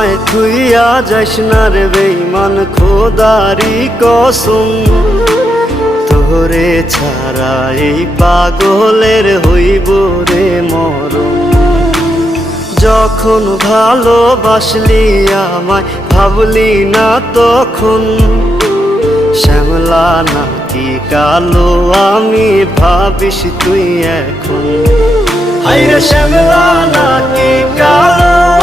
আমায় থুইয়া যাস না রে বেঈমান, খোদারি কসম। তোরে ছাড়া এই পাগলের হইব রে মরণ। যখন ভালোবাসলি আমায় ভাবলি না তখন, শ্যামলা নাকি কালো আমি ভাবিস তুই এখন। হায়রে শ্যামলা নাকি কালো